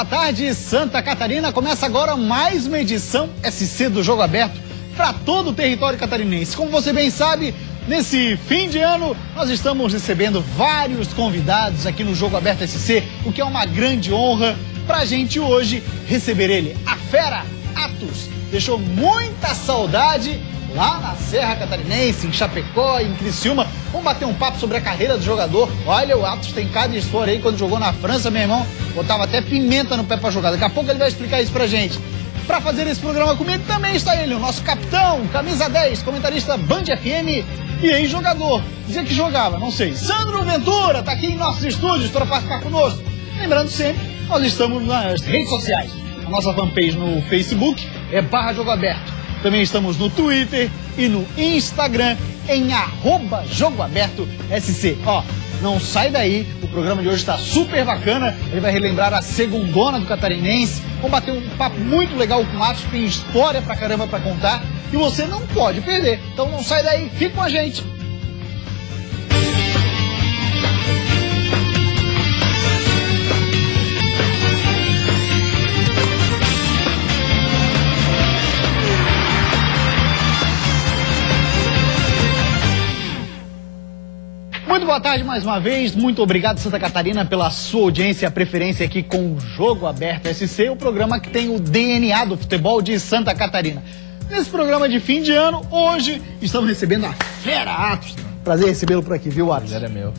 boa tarde, Santa Catarina. Começa agora mais uma edição SC do Jogo Aberto para todo o território catarinense. Como você bem sabe, nesse fim de ano, nós estamos recebendo vários convidados aqui no Jogo Aberto SC, o que é uma grande honra para a gente hoje receber ele, a fera Atos. Deixou muita saudade lá na Serra Catarinense, em Chapecó, em Criciúma. Vamos bater um papo sobre a carreira do jogador. Olha, o Atos tem cada história aí. Quando jogou na França, meu irmão, botava até pimenta no pé para jogar. Daqui a pouco ele vai explicar isso pra gente. Para fazer esse programa comigo também está ele, o nosso capitão, camisa 10, comentarista Band FM e ex-jogador. Dizia que jogava, não sei. Sandro Ventura tá aqui em nossos estúdios para participar conosco. Lembrando sempre, nós estamos nas redes sociais. A nossa fanpage no Facebook é /Jogo Aberto. Também estamos no Twitter e no Instagram em @JogoAbertoSC. Ó, não sai daí, o programa de hoje está super bacana. Ele vai relembrar a segundona do Catarinense. Vamos bater um papo muito legal com o Atos, tem história pra caramba pra contar. E você não pode perder. Então não sai daí, fica com a gente. Muito boa tarde mais uma vez, muito obrigado Santa Catarina pela sua audiência e a preferência aqui com o Jogo Aberto SC, o programa que tem o DNA do futebol de Santa Catarina. Nesse programa de fim de ano, hoje estamos recebendo a fera Atos. Prazer recebê-lo por aqui, viu, Atos? Prazer é meu.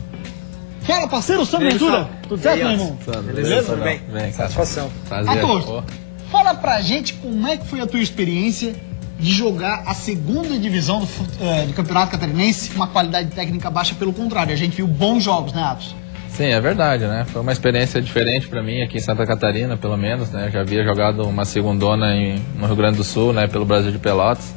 Fala, parceiro, Sandro Ventura. Tudo certo, meu irmão? Beleza? Tudo bem? Bem, satisfação. Prazer. Atos, fala pra gente como é que foi a tua experiência de jogar a segunda divisão do Campeonato Catarinense, uma qualidade técnica baixa, pelo contrário. A gente viu bons jogos, né, Atos? Sim, é verdade, né? Foi uma experiência diferente para mim aqui em Santa Catarina, pelo menos, né? Eu já havia jogado uma segundona no Rio Grande do Sul, né? Pelo Brasil de Pelotas.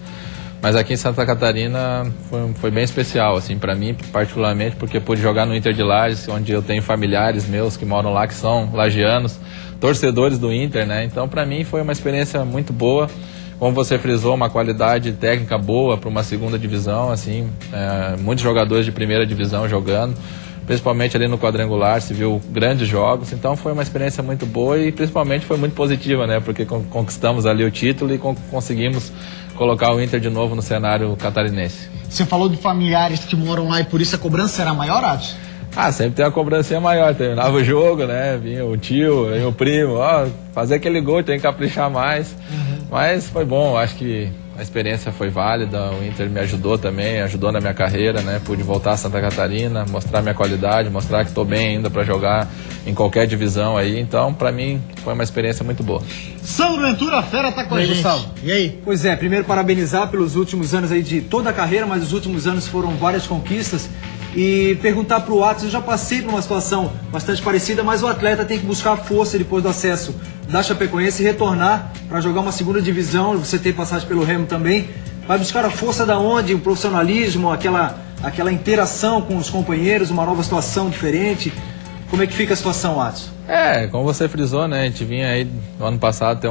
Mas aqui em Santa Catarina foi bem especial, assim, para mim, particularmente, porque pude jogar no Inter de Lages, onde eu tenho familiares meus que moram lá, que são lagianos, torcedores do Inter, né? Então, para mim, foi uma experiência muito boa. Como você frisou, uma qualidade técnica boa para uma segunda divisão, assim, muitos jogadores de primeira divisão jogando, principalmente ali no quadrangular, se viu grandes jogos, então foi uma experiência muito boa e principalmente foi muito positiva, né, porque conquistamos ali o título e conseguimos colocar o Inter de novo no cenário catarinense. Você falou de familiares que moram lá e por isso a cobrança era maior, Atos? Ah, sempre tem uma cobrança maior, terminava o jogo, né, vinha o tio, vinha o primo, ó, fazer aquele gol, tem que caprichar mais, mas foi bom, acho que a experiência foi válida, o Inter me ajudou também, ajudou na minha carreira, né, pude voltar a Santa Catarina, mostrar minha qualidade, mostrar que estou bem ainda para jogar em qualquer divisão aí, então para mim foi uma experiência muito boa. Sandro Ventura, a fera tá com a gente. Gustavo. E aí? Pois é, primeiro parabenizar pelos últimos anos aí de toda a carreira, mas os últimos anos foram várias conquistas. E perguntar para o Atos, eu já passei por uma situação bastante parecida, mas o atleta tem que buscar força depois do acesso da Chapecoense e retornar para jogar uma segunda divisão. Você tem passagem pelo Remo também. Vai buscar a força da onde? O profissionalismo, aquela interação com os companheiros, uma nova situação diferente. Como é que fica a situação, Atos? Como você frisou, né? A gente vinha aí no ano passado ter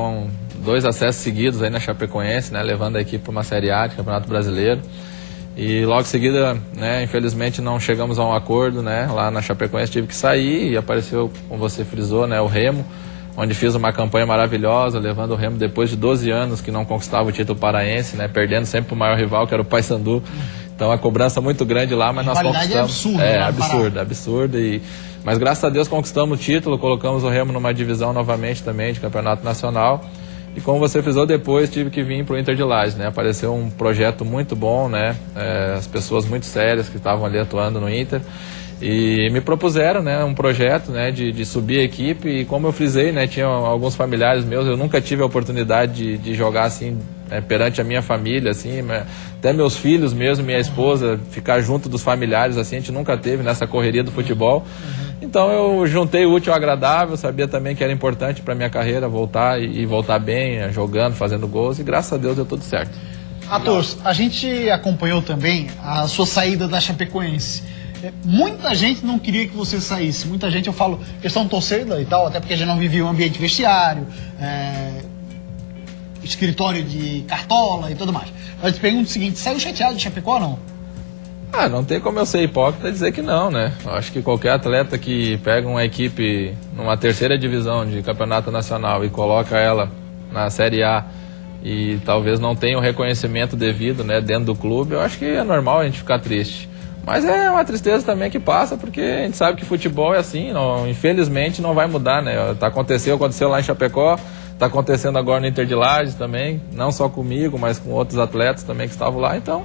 2 acessos seguidos aí na Chapecoense, né? Levando a equipe para uma Série A de Campeonato Brasileiro. E logo em seguida, né, infelizmente não chegamos a um acordo, né, lá na Chapecoense tive que sair e apareceu, como você frisou, né, o Remo, onde fiz uma campanha maravilhosa, levando o Remo depois de 12 anos que não conquistava o título paraense, né, perdendo sempre o maior rival, que era o Paysandu. Então a cobrança muito grande lá, mas nós conquistamos. Absurdo. Mas graças a Deus conquistamos o título, colocamos o Remo numa divisão novamente também de campeonato nacional. E como você frisou, depois tive que vir para o Inter de Lages, né? Apareceu um projeto muito bom, né? As pessoas muito sérias que estavam ali atuando no Inter e me propuseram, né, um projeto, né, de subir a equipe e como eu frisei, né, tinha alguns familiares meus, eu nunca tive a oportunidade de jogar assim perante a minha família, assim, até meus filhos mesmo, minha esposa, ficar junto dos familiares, assim, a gente nunca teve nessa correria do futebol. Então eu juntei o útil ao agradável, sabia também que era importante para minha carreira voltar e voltar bem, jogando, fazendo gols e graças a Deus deu tudo certo. Atos, a gente acompanhou também a sua saída da Chapecoense. Muita gente não queria que você saísse, muita gente, eu falo, questão de torcida e tal, até porque a gente não vivia um ambiente vestiário, escritório de cartola e tudo mais. Mas eu te pergunto o seguinte, saiu chateado de Chapecó ou não? Não tem como eu ser hipócrita e dizer que não, né? Eu acho que qualquer atleta que pega uma equipe numa terceira divisão de campeonato nacional e coloca ela na Série A e talvez não tenha o reconhecimento devido, né, dentro do clube, eu acho que é normal a gente ficar triste. Mas é uma tristeza também que passa, porque a gente sabe que futebol é assim, infelizmente não vai mudar, né? Aconteceu lá em Chapecó, está acontecendo agora no Inter de Lages também, não só comigo, mas com outros atletas também que estavam lá, então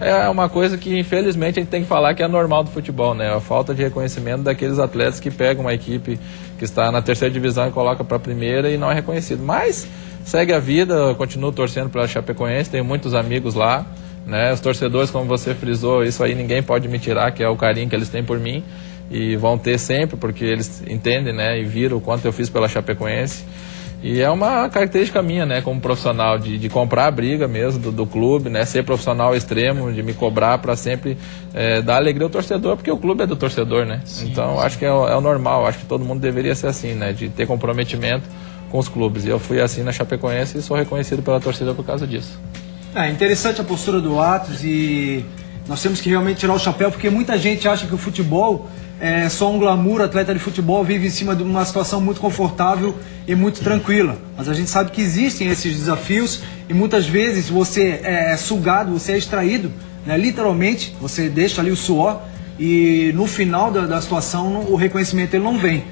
é uma coisa que infelizmente a gente tem que falar que é normal do futebol, né? A falta de reconhecimento daqueles atletas que pegam uma equipe que está na terceira divisão e coloca para a primeira e não é reconhecido. Mas segue a vida, eu continuo torcendo pela Chapecoense, tenho muitos amigos lá, né? Os torcedores, como você frisou, isso aí ninguém pode me tirar, que é o carinho que eles têm por mim e vão ter sempre, porque eles entendem, né, e viram o quanto eu fiz pela Chapecoense. E é uma característica minha, né, como profissional, de comprar a briga mesmo do clube, né, ser profissional extremo, de me cobrar para sempre dar alegria ao torcedor, porque o clube é do torcedor, né? Sim, então, acho que é o normal, acho que todo mundo deveria ser assim, né, de ter comprometimento com os clubes. E eu fui assim na Chapecoense e sou reconhecido pela torcida por causa disso. É interessante a postura do Atos e nós temos que realmente tirar o chapéu, porque muita gente acha que o futebol é só um glamour, atleta de futebol vive em cima de uma situação muito confortável e muito tranquila. Mas a gente sabe que existem esses desafios e muitas vezes você é sugado, você é extraído, né? Literalmente, você deixa ali o suor e no final da situação o reconhecimento ele não vem.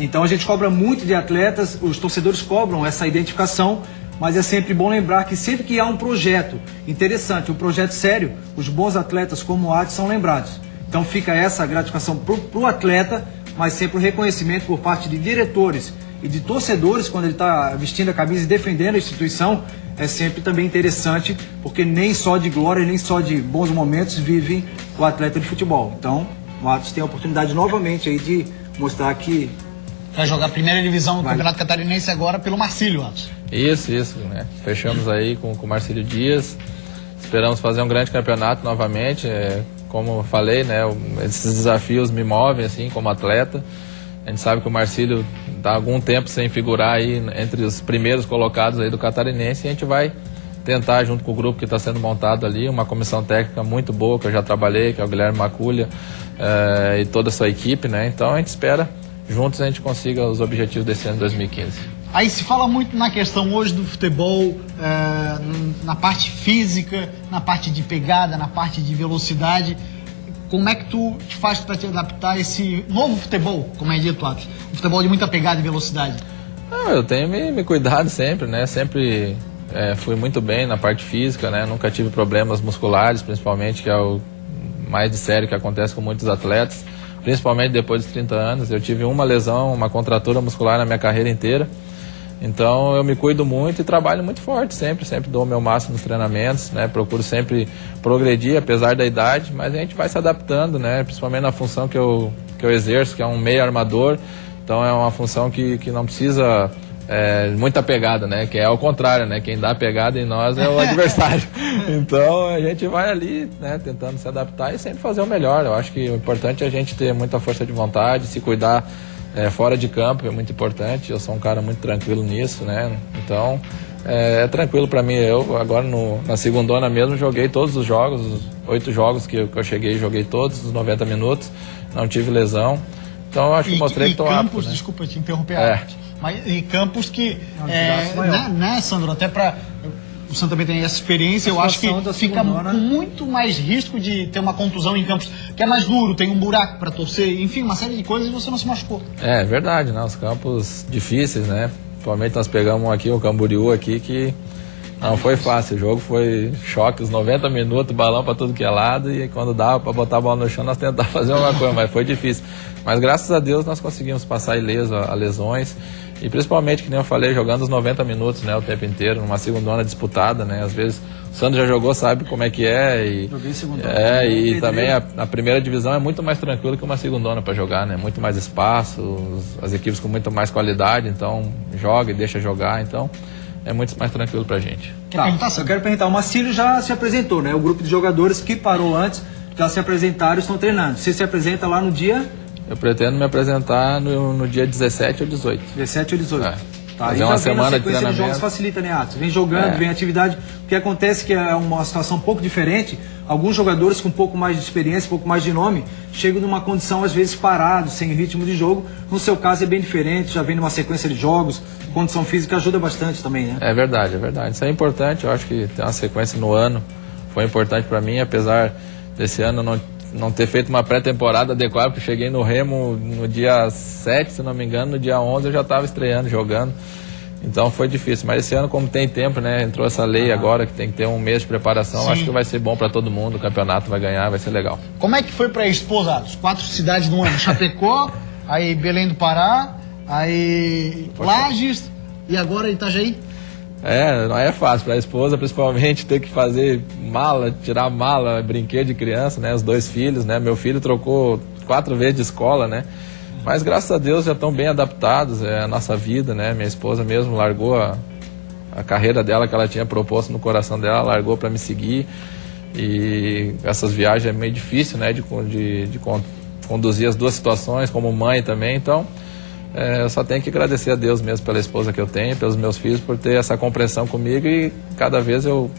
Então a gente cobra muito de atletas, os torcedores cobram essa identificação, mas é sempre bom lembrar que sempre que há um projeto interessante, um projeto sério, os bons atletas como o Atos são lembrados. Então fica essa gratificação para o atleta, mas sempre o reconhecimento por parte de diretores e de torcedores quando ele está vestindo a camisa e defendendo a instituição, é sempre também interessante, porque nem só de glória, nem só de bons momentos vive o atleta de futebol. Então o Atos tem a oportunidade novamente aí de mostrar que vai jogar a primeira divisão do Campeonato Catarinense agora pelo Marcílio, Atos. Isso, né? Fechamos aí com o Marcílio Dias, esperamos fazer um grande campeonato novamente, como eu falei, né, esses desafios me movem assim como atleta. A gente sabe que o Marcílio está há algum tempo sem figurar aí entre os primeiros colocados aí do Catarinense, e a gente vai tentar, junto com o grupo que está sendo montado ali, uma comissão técnica muito boa, que eu já trabalhei, que é o Guilherme Maculha e toda a sua equipe, né? Então a gente espera juntos a gente consiga os objetivos desse ano de 2015. Aí se fala muito na questão hoje do futebol, na parte física, na parte de pegada, na parte de velocidade. Como é que tu te faz para te adaptar a esse novo futebol, como é dito, Atos? Um futebol de muita pegada e velocidade. Eu tenho me cuidado sempre, né? Sempre fui muito bem na parte física, né? Nunca tive problemas musculares, principalmente, que é o mais de sério que acontece com muitos atletas. Principalmente depois dos 30 anos. Eu tive uma lesão, uma contratura muscular na minha carreira inteira. Então eu me cuido muito e trabalho muito forte, sempre dou o meu máximo nos treinamentos, né? Procuro sempre progredir, apesar da idade, mas a gente vai se adaptando, né? Principalmente na função que eu exerço, que é um meio armador. Então é uma função que não precisa muita pegada, né? Que é ao contrário, né? Quem dá pegada em nós é o adversário. Então a gente vai ali, né? Tentando se adaptar e sempre fazer o melhor. Eu acho que o importante é a gente ter muita força de vontade, se cuidar fora de campo, é muito importante. Eu sou um cara muito tranquilo nisso, né? Então é tranquilo para mim. Eu agora na segundona mesmo joguei todos os jogos, os 8 jogos que eu cheguei, joguei todos os 90 minutos, não tive lesão. Então eu acho que mostrei que estou apto, né? Desculpa te interromper, mas em campos que né, Sandro, até para o Sandro também tem essa experiência, eu acho que fica com muito mais risco de ter uma contusão em campos que é mais duro, tem um buraco para torcer, enfim, uma série de coisas e você não se machucou. É verdade, né? Os campos difíceis, né? Principalmente nós pegamos aqui o Camboriú aqui, que não foi fácil. O jogo foi choque, os 90 minutos, balão para tudo que é lado, e quando dava para botar a bola no chão nós tentávamos fazer alguma coisa, mas foi difícil. Mas graças a Deus nós conseguimos passar ileso a lesões. E principalmente, que nem eu falei, jogando os 90 minutos, né, o tempo inteiro, numa segundona disputada, né? Às vezes o Sandro já jogou, sabe como é que é. E também a primeira divisão é muito mais tranquilo que uma segundona para jogar, né? Muito mais espaço, as equipes com muito mais qualidade, então joga e deixa jogar, então é muito mais tranquilo pra gente. Eu quero perguntar, o Marcílio já se apresentou, né? O grupo de jogadores que parou antes já se apresentaram e estão treinando. Você se apresenta lá no dia? Eu pretendo me apresentar no dia 17 ou 18. 17 ou 18. Tá, fazer uma semana de treinamento. De jogos facilita, né, Atos? Vem jogando, vem atividade. O que acontece que é uma situação um pouco diferente. Alguns jogadores com um pouco mais de experiência, um pouco mais de nome, chegam numa condição, às vezes, parados, sem ritmo de jogo. No seu caso é bem diferente, já vem numa sequência de jogos. Condição física ajuda bastante também, né? É verdade, é verdade. Isso é importante. Eu acho que ter uma sequência no ano foi importante para mim, apesar desse ano não ter feito uma pré-temporada adequada, porque cheguei no Remo no dia 7, se não me engano, no dia 11 eu já estava estreando, jogando. Então foi difícil, mas esse ano, como tem tempo, né, entrou essa lei agora que tem que ter um mês de preparação. Sim. Acho que vai ser bom para todo mundo, o campeonato vai ganhar, vai ser legal. Como é que foi para Esposados? 4 cidades no ano, Chapecó, aí Belém do Pará, aí Lages e agora Itajaí? Não é fácil para a esposa, principalmente, ter que fazer mala, tirar mala, brinquedo de criança, né, os 2 filhos, né, meu filho trocou 4 vezes de escola, né. Mas graças a Deus já estão bem adaptados, é a nossa vida, né? Minha esposa mesmo largou a carreira dela que ela tinha proposto no coração dela, largou para me seguir. E essas viagens é meio difícil, né? De conduzir as 2 situações, como mãe também. Então, eu só tenho que agradecer a Deus mesmo pela esposa que eu tenho, pelos meus filhos, por ter essa compreensão comigo e cada vez eu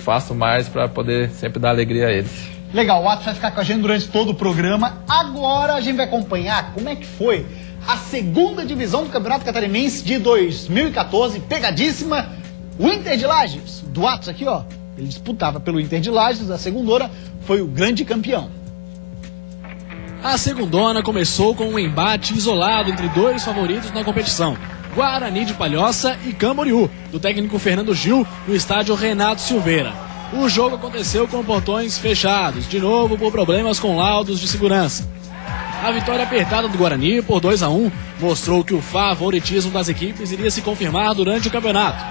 faço mais para poder sempre dar alegria a eles. Legal, o Atos vai ficar com a gente durante todo o programa. Agora a gente vai acompanhar como é que foi a 2ª divisão do Campeonato Catarinense de 2014, pegadíssima. O Inter de Lages, do Atos aqui, ó, ele disputava pelo Inter de Lages, a segundona foi o grande campeão. A segundona começou com um embate isolado entre 2 favoritos na competição, Guarani de Palhoça e Camboriú, do técnico Fernando Gil, no estádio Renato Silveira. O jogo aconteceu com portões fechados, de novo por problemas com laudos de segurança. A vitória apertada do Guarani por 2-1 mostrou que o favoritismo das equipes iria se confirmar durante o campeonato.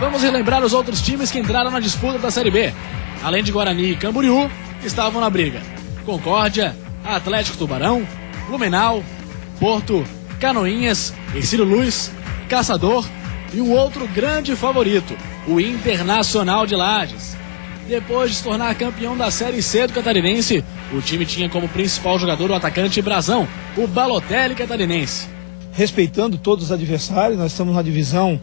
Vamos relembrar os outros times que entraram na disputa da Série B. Além de Guarani e Camboriú, estavam na briga Concórdia, Atlético Tubarão, Blumenau, Porto, Canoinhas, Ercílio Luz, Caçador e o outro grande favorito, o Internacional de Lages. Depois de se tornar campeão da Série C do Catarinense, o time tinha como principal jogador o atacante Brazão, o Balotelli catarinense. Respeitando todos os adversários, nós estamos na divisão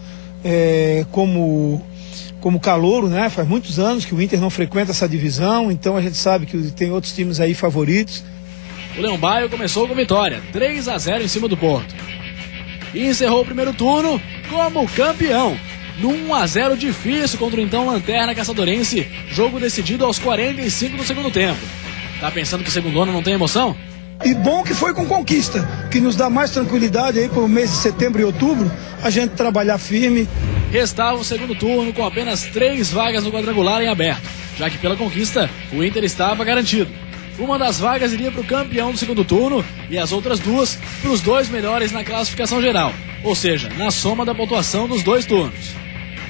como calouro, né? Faz muitos anos que o Inter não frequenta essa divisão, então a gente sabe que tem outros times aí favoritos. O Leão Baio começou com vitória, 3-0 em cima do Porto. E encerrou o primeiro turno como campeão, num 1-0 difícil contra o então Lanterna Caçadorense, jogo decidido aos 45 do segundo tempo. Tá pensando que segundona não tem emoção? E bom que foi com conquista, que nos dá mais tranquilidade aí pro mês de setembro e outubro, a gente trabalhar firme. Restava o segundo turno com apenas 3 vagas no quadrangular em aberto, já que pela conquista o Inter estava garantido. Uma das vagas iria para o campeão do segundo turno e as outras 2 para os 2 melhores na classificação geral, ou seja, na soma da pontuação dos 2 turnos.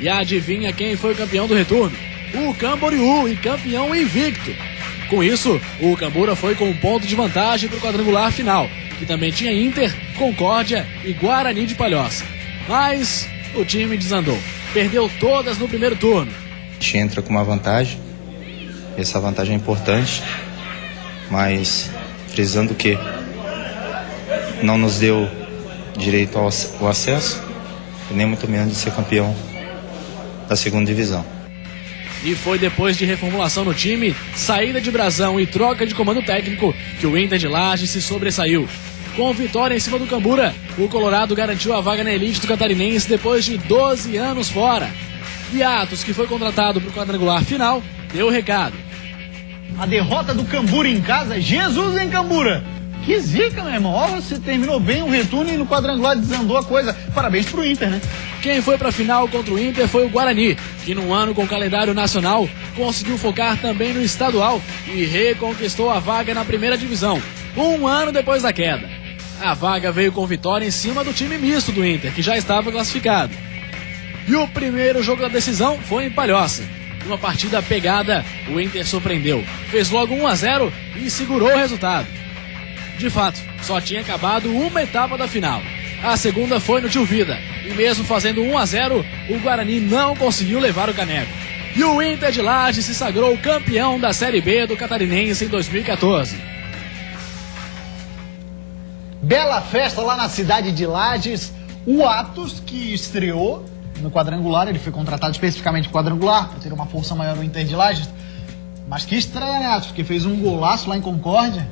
E adivinha quem foi o campeão do retorno? O Camboriú, e campeão invicto. Com isso, o Cambura foi com 1 ponto de vantagem para o quadrangular final, que também tinha Inter, Concórdia e Guarani de Palhoça. Mas o time desandou, perdeu todas no primeiro turno. A gente entra com uma vantagem, essa vantagem é importante, mas frisando que não nos deu direito ao acesso, e nem muito menos de ser campeão da 2ª divisão. E foi depois de reformulação no time, saída de Brazão e troca de comando técnico que o Inter de Lages se sobressaiu. Com vitória em cima do Cambura, o Colorado garantiu a vaga na elite do Catarinense depois de 12 anos fora. E Atos, que foi contratado para o quadrangular final, deu o recado. A derrota do Cambura em casa, Jesus em Cambura. Que zica, meu irmão. Ó, você terminou bem o retorno e no quadrangular desandou a coisa. Parabéns pro Inter, né? Quem foi pra final contra o Inter foi o Guarani, que num ano com calendário nacional conseguiu focar também no estadual e reconquistou a vaga na 1ª divisão, 1 ano depois da queda. A vaga veio com vitória em cima do time misto do Inter, que já estava classificado. E o primeiro jogo da decisão foi em Palhoça. Numa partida pegada, o Inter surpreendeu. Fez logo 1-0 e segurou o resultado. De fato, só tinha acabado uma etapa da final. A segunda foi no Tio Vida. E mesmo fazendo 1-0, o Guarani não conseguiu levar o caneco. E o Inter de Lages se sagrou campeão da Série B do Catarinense em 2014. Bela festa lá na cidade de Lages. O Atos, que estreou no quadrangular, ele foi contratado especificamente para o quadrangular, para ter uma força maior no Inter de Lages. Mas que estreia, né, Atos? Porque fez um golaço lá em Concórdia.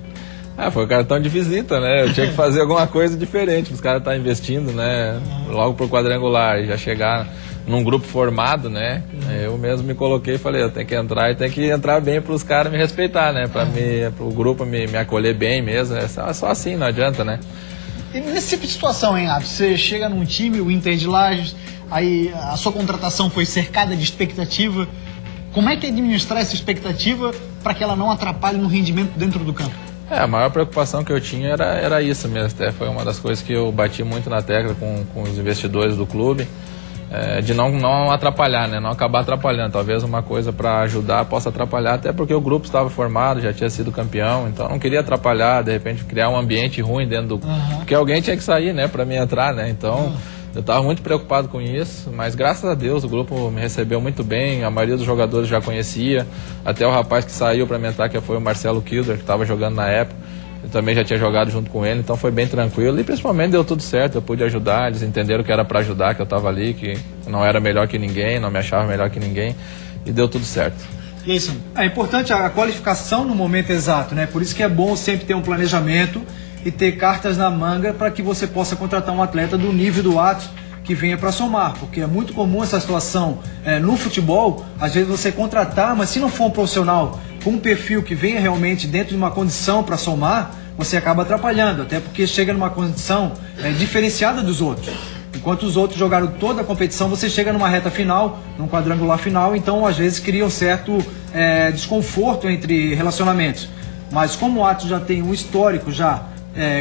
Foi o cartão de visita, né? Eu tinha que fazer alguma coisa diferente, os caras estão investindo, né? Logo pro quadrangular e já chegar num grupo formado, né? Eu mesmo me coloquei e falei, eu tenho que entrar e tenho que entrar bem para os caras me respeitar, né? Para o grupo me acolher bem mesmo. É só assim, não adianta, né? E nesse tipo de situação, hein, Atos? Você chega num time, o Inter de Lages, aí a sua contratação foi cercada de expectativa. Como é que é administrar essa expectativa para que ela não atrapalhe no rendimento dentro do campo? A maior preocupação que eu tinha era isso mesmo, até foi uma das coisas que eu bati muito na tecla com os investidores do clube, de não atrapalhar, né? Não acabar atrapalhando. Talvez uma coisa para ajudar possa atrapalhar, até porque o grupo estava formado, já tinha sido campeão, então não queria atrapalhar, de repente criar um ambiente ruim dentro do... Porque alguém tinha que sair, né, para mim entrar, né? Então... Eu estava muito preocupado com isso, mas graças a Deus o grupo me recebeu muito bem, a maioria dos jogadores já conhecia, até o rapaz que saiu para me entrar, que foi o Marcelo Kilder, que estava jogando na época, eu também já tinha jogado junto com ele, então foi bem tranquilo e principalmente deu tudo certo, eu pude ajudar, eles entenderam que era para ajudar, que eu estava ali, que não era melhor que ninguém, não me achava melhor que ninguém e deu tudo certo. E isso? É importante a qualificação no momento exato, né? Por isso que é bom sempre ter um planejamento e ter cartas na manga para que você possa contratar um atleta do nível do Atos que venha para somar, porque é muito comum essa situação no futebol, às vezes você contratar, mas se não for um profissional com um perfil que venha realmente dentro de uma condição para somar, você acaba atrapalhando, até porque chega numa condição diferenciada dos outros. Enquanto os outros jogaram toda a competição, você chega numa reta final, num quadrangular final, então às vezes cria um certo desconforto entre relacionamentos. Mas como o Atos já tem um histórico já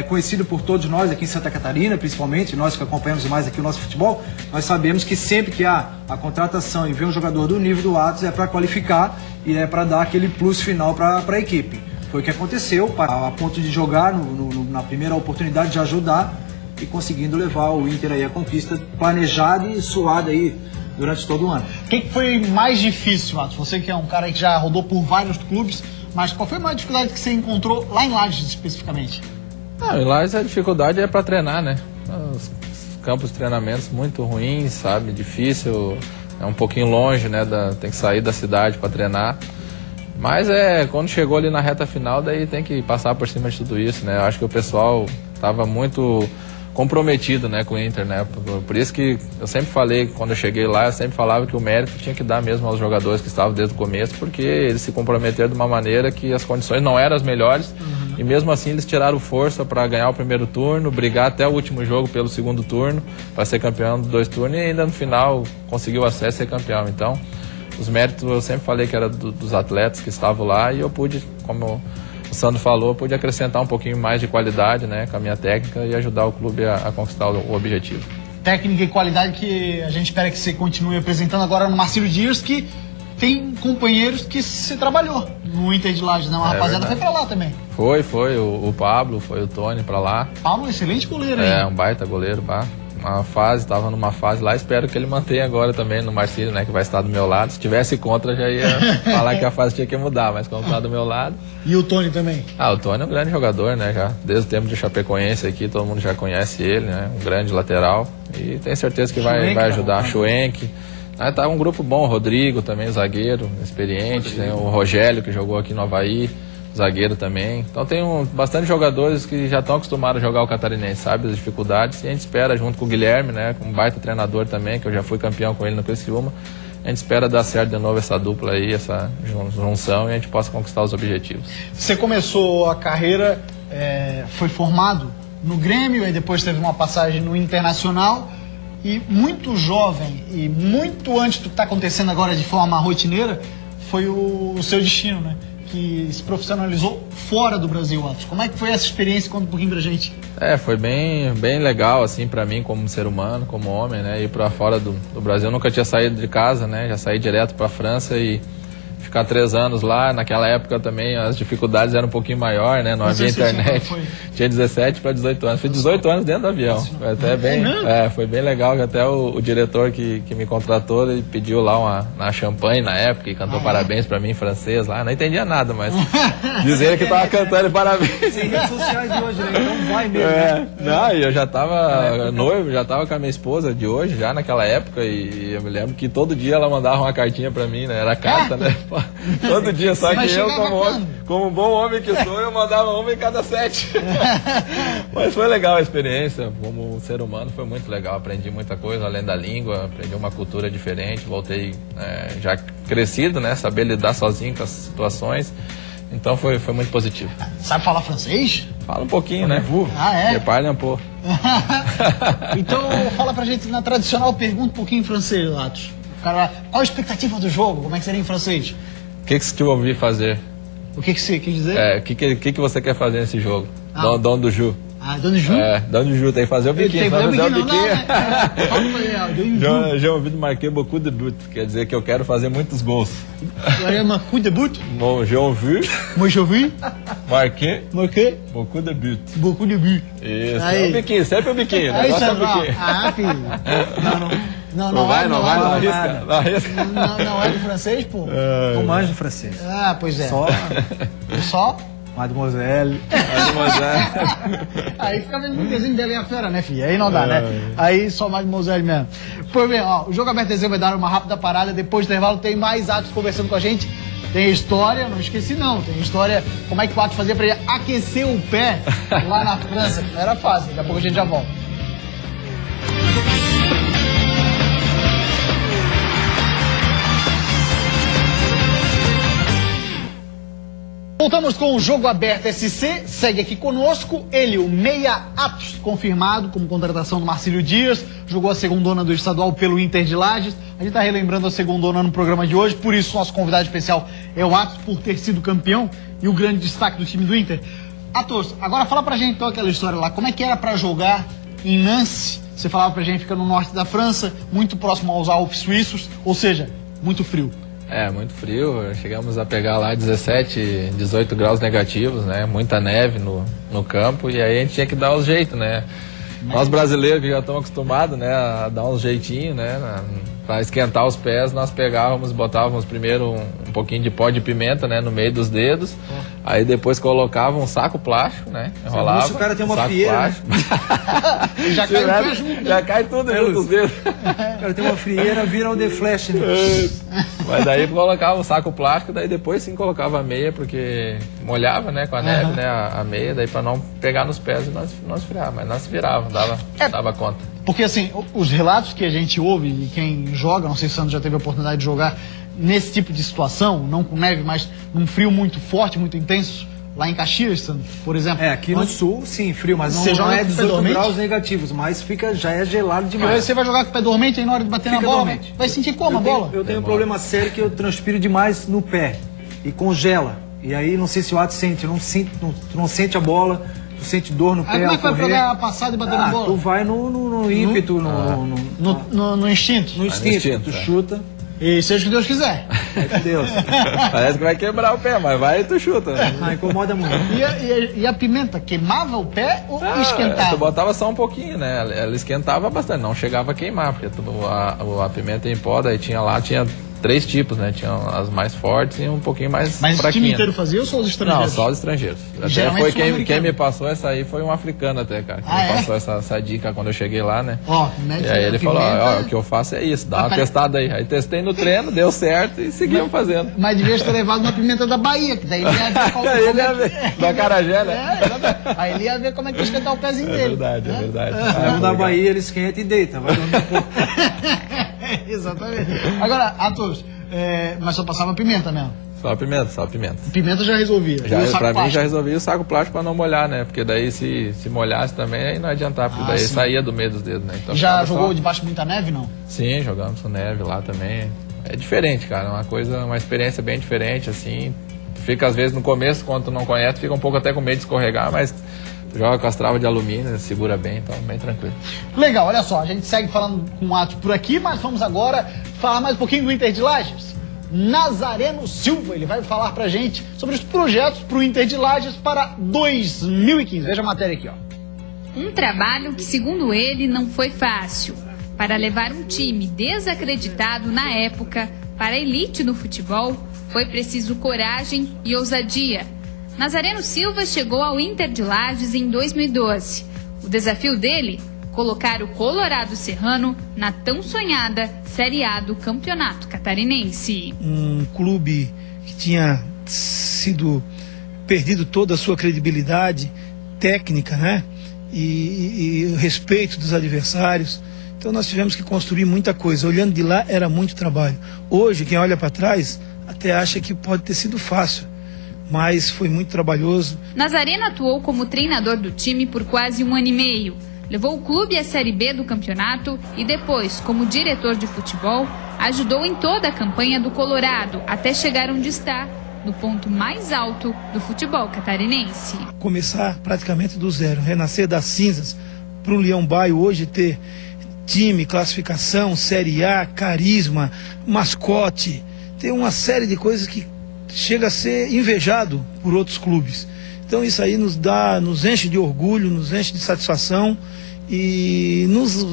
conhecido por todos nós aqui em Santa Catarina, principalmente, nós que acompanhamos mais aqui o nosso futebol, nós sabemos que sempre que há a contratação e vem um jogador do nível do Atos é para qualificar e é para dar aquele plus final para a equipe. Foi o que aconteceu, a ponto de jogar na primeira oportunidade de ajudar e conseguindo levar o Inter aí à conquista planejada e suada aí durante todo o ano. O que foi mais difícil, Atos? Você que é um cara que já rodou por vários clubes, mas qual foi a maior dificuldade que você encontrou lá em Lages especificamente? Em Lages a dificuldade é para treinar, né? Os campos de treinamentos muito ruins, sabe? Difícil, é um pouquinho longe, né? Tem que sair da cidade para treinar. Mas quando chegou ali na reta final, daí tem que passar por cima de tudo isso, né? Eu acho que o pessoal estava muito comprometido, né, com o Inter, né? Por isso que eu sempre falei, quando eu cheguei lá, eu sempre falava que o mérito tinha que dar mesmo aos jogadores que estavam desde o começo, porque eles se comprometeram de uma maneira que as condições não eram as melhores, e mesmo assim eles tiraram força para ganhar o primeiro turno, brigar até o último jogo pelo segundo turno, para ser campeão dos 2 turnos, e ainda no final conseguiu acesso e ser campeão. Então, os méritos eu sempre falei que era dos atletas que estavam lá, e eu pude, como o Sandro falou, pude acrescentar um pouquinho mais de qualidade, né, com a minha técnica e ajudar o clube a conquistar o objetivo. Técnica e qualidade que a gente espera que você continue apresentando agora no Marcílio Dias, que tem companheiros que você trabalhou no Inter de Lages, né? Uma rapaziada foi pra lá também. Foi o Pablo, foi o Tony pra lá. Pablo, excelente goleiro, hein? Um baita goleiro, pá. Estava numa fase lá, espero que ele mantenha agora também no Marcílio, né, que vai estar do meu lado. Se tivesse contra, já ia falar que a fase tinha que mudar, mas como está do meu lado... E o Tony também? O Tony é um grande jogador, né, já desde o tempo de Chapecoense aqui, todo mundo já conhece ele, né, um grande lateral, e tenho certeza que vai ajudar. Schwenk, tá um grupo bom, o Rodrigo também, zagueiro, experiente, tem o Rogério, que jogou aqui no Avaí, zagueiro também. Então tem bastante jogadores que já estão acostumados a jogar o catarinense, sabe as dificuldades, e a gente espera, junto com o Guilherme, né, um baita treinador também, que eu já fui campeão com ele no Criciúma, a gente espera dar certo de novo essa dupla aí, essa junção, e a gente possa conquistar os objetivos. Você começou a carreira, foi formado no Grêmio, e depois teve uma passagem no Internacional, e muito jovem, e muito antes do que está acontecendo agora de forma rotineira, foi o seu destino, né? Que se profissionalizou fora do Brasil, Atos. Como é que foi essa experiência? Conta um pouquinho pra gente. Foi bem legal, assim, pra mim, como ser humano, como homem, né? Ir pra fora do Brasil. Eu nunca tinha saído de casa, né? Já saí direto pra França e ficar 3 anos lá. Naquela época também as dificuldades eram um pouquinho maior, né? Não havia internet. Tinha 17 para 18 anos. Fiz 18 anos dentro do avião. Foi até bem, foi bem legal, que até o diretor que me contratou, ele pediu lá uma champanhe na época e cantou parabéns para mim em francês lá. Não entendia nada, mas dizer que tava cantando parabéns. Sem redes sociais de hoje, né? Então vai mesmo. Não, e eu já tava noivo, já tava com a minha esposa de hoje, já naquela época, e eu me lembro que todo dia ela mandava uma cartinha pra mim, né? Era carta, né? Todo dia, só que eu, como um bom homem que sou, eu mandava uma em cada 7. Mas foi legal a experiência, como ser humano foi muito legal, aprendi muita coisa, além da língua, aprendi uma cultura diferente, voltei já crescido, né? Saber lidar sozinho com as situações. Então foi muito positivo. Sabe falar francês? Fala um pouquinho, né? Ah, é? Je parle un peu. Então fala pra gente na tradicional pergunta um pouquinho em francês, Atos. Qual a expectativa do jogo? Como é que seria em francês? O que você ouviu fazer? O que você quer dizer? O que você quer fazer nesse jogo? Dono do Ju. Ah, Dono do Ju? Dono do Ju, tem que fazer o biquinho. Tem que fazer o biquinho. Já ouvi marquer beaucoup de buts, quer dizer que eu quero fazer muitos gols. Beaucoup de buts? J'ai ouvi. Moi j'ai ouvi. Marquer. Beaucoup de buts. Isso, é o biquinho, sempre o biquinho. Aí, filho. Não vai. Não é do francês, pô? Não manjo do francês. Ah, pois é. Só? Mademoiselle. Aí fica vendo o desenho dela e a fera, né, filho? Aí não dá, né? Aí só Mademoiselle mesmo. Pois bem, ó, o Jogo Aberto TZ vai dar uma rápida parada. Depois do intervalo tem mais Atos conversando com a gente. Tem história, não esqueci não, tem história como é que o Atos fazia pra ele aquecer o pé lá na França. Não era fácil, daqui a pouco a gente já volta. Voltamos com o Jogo Aberto SC, segue aqui conosco, ele, o Meia Atos, confirmado como contratação do Marcílio Dias, jogou a segundona do estadual pelo Inter de Lages, a gente está relembrando a segundona no programa de hoje, por isso nosso convidado especial é o Atos, por ter sido campeão e o grande destaque do time do Inter. Atos, agora fala pra gente então aquela história lá, como é que era pra jogar em Nancy? Você falava pra gente, fica no norte da França, muito próximo aos Alpes suíços, ou seja, muito frio. Muito frio, chegamos a pegar lá 17, 18 graus negativos, né? Muita neve no campo, e aí a gente tinha que dar os jeitos, né? Nós brasileiros que já estamos acostumados, né, a dar uns jeitinhos, né? Para esquentar os pés, nós pegávamos, botávamos primeiro um pouquinho de pó de pimenta, né, no meio dos dedos. Aí depois colocava um saco plástico, né? Enrolava. O cara tem uma frieira. Já cai o pé junto. Já cai tudo junto dos dedos. O cara tem uma frieira, vira o The Flash. Né? Mas daí colocava um saco plástico, daí depois sim colocava a meia, porque molhava, né, com a neve, né, a meia, daí para não pegar nos pés e não esfriar. Mas nós virava, dava conta. Porque assim, os relatos que a gente ouve e quem joga, não sei se o Sandro já teve a oportunidade de jogar nesse tipo de situação, não com neve, mas num frio muito forte, muito intenso, lá em Caxias, Sandro, por exemplo. Aqui no sul, sim, frio, mas você não é 18 graus negativos, mas já é gelado demais. Porque você vai jogar com o pé dormente aí na hora de bater na bola, dormente. Vai sentir como a bola? Eu tenho um problema sério que eu transpiro demais no pé e congela. E aí, não sei se o Atos sente, não sente a bola. Tu sente dor no pé. Como é que vai pegar a passada e bater na bola? Tu vai no ímpeto, no instinto. No instinto, tu chuta. E seja o que Deus quiser. É que Deus. Parece que vai quebrar o pé, mas vai e tu chuta. Né? Incomoda muito. E a pimenta queimava o pé ou esquentava? Tu botava só um pouquinho, né? Ela esquentava bastante, não chegava a queimar, porque a pimenta em pó, daí tinha 3 tipos, né? Tinha as mais fortes e um pouquinho mais fraquinhas. Mas o time inteiro fazia ou só os estrangeiros? Não, só os estrangeiros. Até foi quem me passou essa aí, foi um africano até, cara. Que me passou essa dica quando eu cheguei lá, né? E aí ele falou, o que eu faço é isso, dá uma testada aí. Aí testei no treino, deu certo e seguimos fazendo. Mas devia ter levado uma pimenta da Bahia, que daí ele ia ver qual ele ia ver, do acarajé, né? Aí ele ia ver como é que ia esquentar o pezinho dele. É verdade. Aí da Bahia ele esquenta e deita, vai dormir um pouco. Exatamente. Agora, Atos, mas só passava pimenta mesmo? Só pimenta. Pimenta já resolvia? Pra mim já resolvia o saco plástico pra não molhar, né? Porque daí se molhasse também, aí não adiantava, porque daí saía do meio dos dedos, né? Então, já jogou debaixo de muita neve, não? Sim, jogamos com neve lá também. É diferente, cara, uma experiência bem diferente, assim. Fica às vezes no começo, quando tu não conhece, fica um pouco até com medo de escorregar, mas joga com as travas de alumínio, segura bem, então bem tranquilo. Legal, olha só, a gente segue falando com o Atos por aqui, mas vamos agora falar mais um pouquinho do Inter de Lages. Nazareno Silva. Ele vai falar pra gente sobre os projetos para o Inter de Lages para 2015. Veja a matéria aqui, ó. Um trabalho que, segundo ele, não foi fácil. Para levar um time desacreditado na época para a elite no futebol, foi preciso coragem e ousadia. Nazareno Silva chegou ao Inter de Lages em 2012. O desafio dele? Colocar o Colorado Serrano na tão sonhada Série A do Campeonato Catarinense. Um clube que tinha sido perdido toda a sua credibilidade técnica, né? E o respeito dos adversários. Então nós tivemos que construir muita coisa. Olhando de lá era muito trabalho. Hoje, quem olha para trás até acha que pode ter sido fácil, mas foi muito trabalhoso. Nazareno atuou como treinador do time por quase 1 ano e meio. Levou o clube à Série B do campeonato e depois, como diretor de futebol, ajudou em toda a campanha do Colorado até chegar onde está, no ponto mais alto do futebol catarinense. Começar praticamente do zero, renascer das cinzas para o Leão Baio hoje ter time, classificação, Série A, carisma, mascote, ter uma série de coisas que chega a ser invejado por outros clubes. Então isso aí nos enche de orgulho, nos enche de satisfação e nos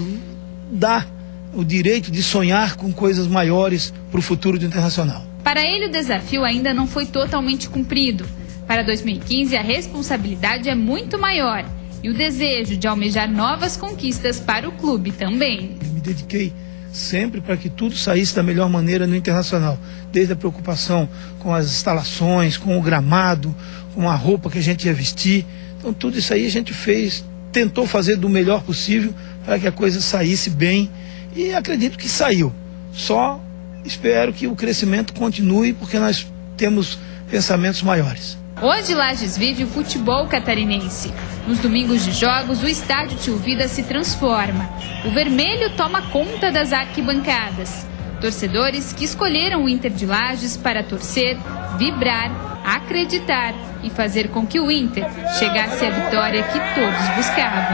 dá o direito de sonhar com coisas maiores para o futuro do Internacional. Para ele, o desafio ainda não foi totalmente cumprido. Para 2015, a responsabilidade é muito maior e o desejo de almejar novas conquistas para o clube também. Me dediquei sempre para que tudo saísse da melhor maneira no Internacional, desde a preocupação com as instalações, com o gramado, com a roupa que a gente ia vestir. Então tudo isso aí a gente fez, tentou fazer do melhor possível para que a coisa saísse bem e acredito que saiu. Só espero que o crescimento continue porque nós temos pensamentos maiores. Hoje Lages vive o futebol catarinense. Nos domingos de jogos, o estádio Tio Vida se transforma. O vermelho toma conta das arquibancadas. Torcedores que escolheram o Inter de Lages para torcer, vibrar, acreditar e fazer com que o Inter chegasse à vitória que todos buscavam.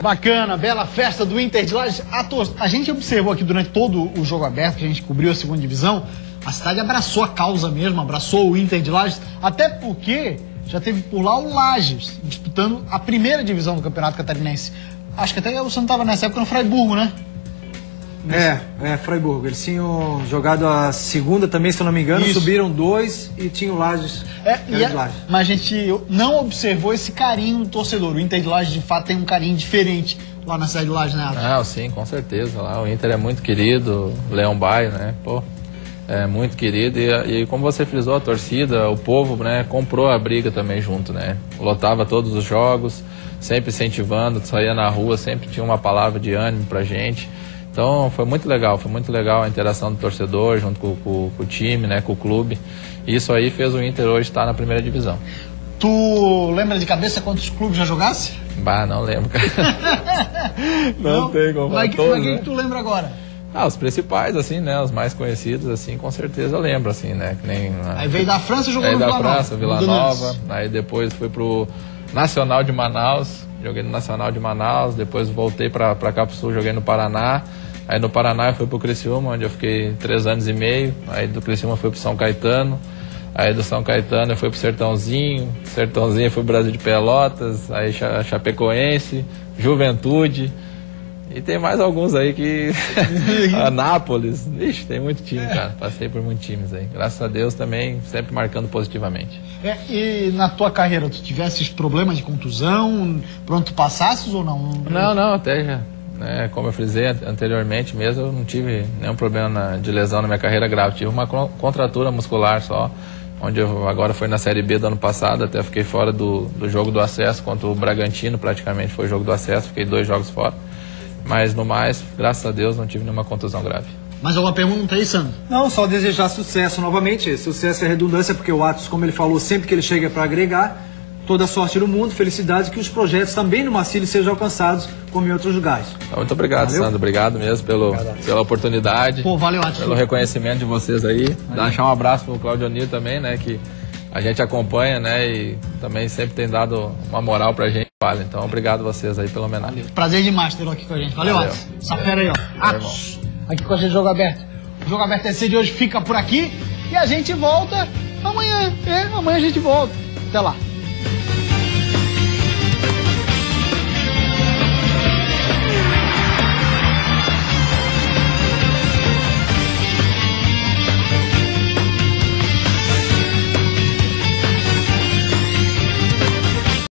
Bacana, bela festa do Inter de Lages. A gente observou aqui durante todo o jogo aberto, que a gente cobriu a segunda divisão, a cidade abraçou a causa mesmo, abraçou o Inter de Lages, até porque já teve por lá o Lages, disputando a primeira divisão do Campeonato Catarinense. Acho que até você não estava nessa época no Fraiburgo, né? Fraiburgo. Eles tinham jogado a segunda também, se eu não me engano, isso. Subiram 2 e tinha o Lages. Mas a gente não observou esse carinho do torcedor. O Inter de Lages, de fato, tem um carinho diferente lá na cidade de Lages, né? Ah, sim, com certeza. Lá o Inter é muito querido, o Leão Baio, né? Pô, é muito querido. E como você frisou, a torcida, o povo, né, comprou a briga também junto, né? Lotava todos os jogos, sempre incentivando, saía na rua, sempre tinha uma palavra de ânimo pra gente. Então foi muito legal a interação do torcedor junto com o time, né, com o clube. Isso aí fez o Inter hoje estar na primeira divisão. Tu lembra de cabeça quantos clubes já jogasse? Bah, não lembro, cara. não tem como falar. Mas quem tu lembra agora? Ah, os principais, assim, né, os mais conhecidos, assim, com certeza eu lembro, assim, né, que nem... Aí veio da França e jogou no Vila Nova. Aí da França, Vila Nova, aí depois fui pro Nacional de Manaus, joguei no Nacional de Manaus, depois voltei pra cá pro Sul, joguei no Paraná. Aí no Paraná eu fui pro Criciúma, onde eu fiquei 3 anos e meio. Aí do Criciúma eu fui pro São Caetano. Aí do São Caetano eu fui pro Sertãozinho. Sertãozinho eu fui pro Brasil de Pelotas. Aí Chapecoense, Juventude. E tem mais alguns aí que... Anápolis. Ixi, tem muito time, cara. Passei por muitos times aí. Graças a Deus também, sempre marcando positivamente. E na tua carreira, tu tivesses problemas de contusão? Pronto, passasses ou não? Não, até já. Como eu frisei anteriormente mesmo, eu não tive nenhum problema de lesão na minha carreira grave. Tive uma contratura muscular só, onde eu agora foi na Série B do ano passado, até fiquei fora do jogo do acesso contra o Bragantino, praticamente foi o jogo do acesso, fiquei 2 jogos fora. Mas no mais, graças a Deus, não tive nenhuma contusão grave. Mais alguma pergunta aí, Sandro? Não, só desejar sucesso novamente. Sucesso é redundância, porque o Atos, como ele falou, sempre que ele chega para agregar, toda a sorte do mundo, felicidade, que os projetos também no Marcílio sejam alcançados como em outros lugares. Muito obrigado, Sandro. Obrigado mesmo pela oportunidade. Pô, valeu, Atos. Pelo reconhecimento de vocês aí. Deixar um abraço pro Claudio Nir também, né, que a gente acompanha, né, e também sempre tem dado uma moral pra gente. Vale. Então, obrigado a vocês aí pela homenagem. Prazer demais ter aqui com a gente. Valeu, Atos. Essa fera aí, ó. Atos. aqui com a gente Jogo Aberto. O Jogo Aberto SC de hoje fica por aqui e a gente volta amanhã. Amanhã a gente volta. Até lá.